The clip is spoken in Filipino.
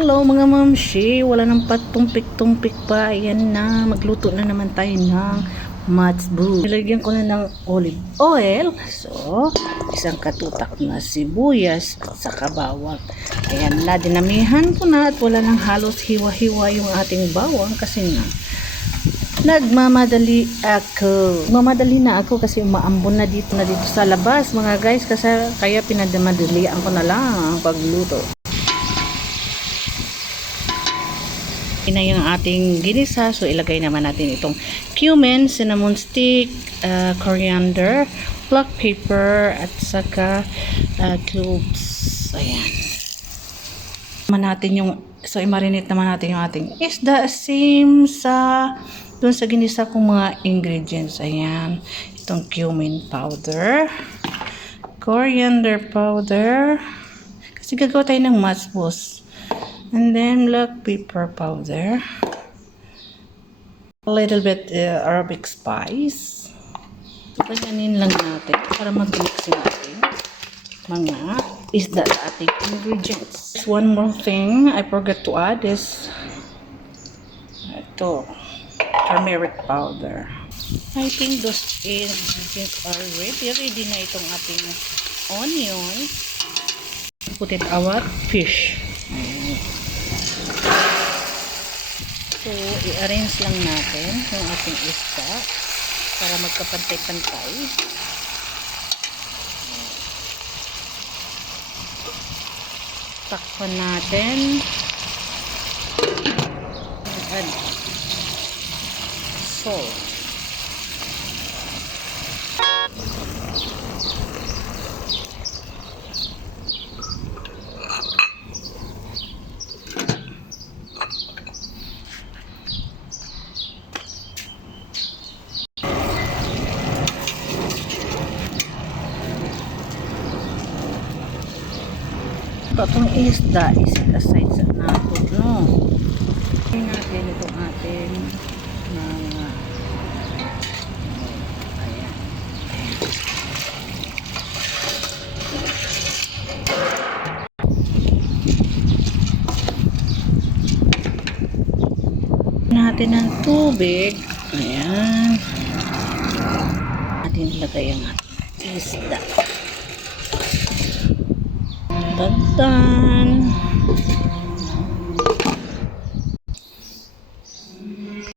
Hello mga mamshi, wala nang patumpik-tumpik pa. Ayan na, magluto na naman tayo ng matboo. Nilagyan ko na ng olive oil. So, isang katutak na sibuyas at saka bawang. Ayan na, dinamihan ko na at wala nang halos hiwa-hiwa yung ating bawang kasi nga nagmamadali ako. Mamadali na ako kasi umaambon na dito sa labas mga guys, kasi kaya pinadamadalian ko na lang ang pagluto. Na yung ating ginisa, so ilagay naman natin itong cumin, cinnamon stick, coriander, black pepper at saka cloves. Ayan naman natin yung, so i-marinate naman natin yung ating isda, same sa dun sa ginisa kong mga ingredients. Ayan, itong cumin powder, coriander powder kasi gagawa tayo ng matboo. And then black pepper powder, a little bit Arabic spice. Ganyanin lang natin para mag-mix yung ating mga isda sa ating ingredients. One more thing I forgot to add is ito, turmeric powder. I think those ingredients are ready. Ready na itong ating onion. Put it our fish. So, i-arrange lang natin yung ating isda para magkapantay-pantay. Takpan natin. Add salt. Itong isda iset aside sa nato, no? Tingnan natin itong ating mga ayan. Natin ng tubig. Ayan. Natin ilagay ang ating isda. Dagdan.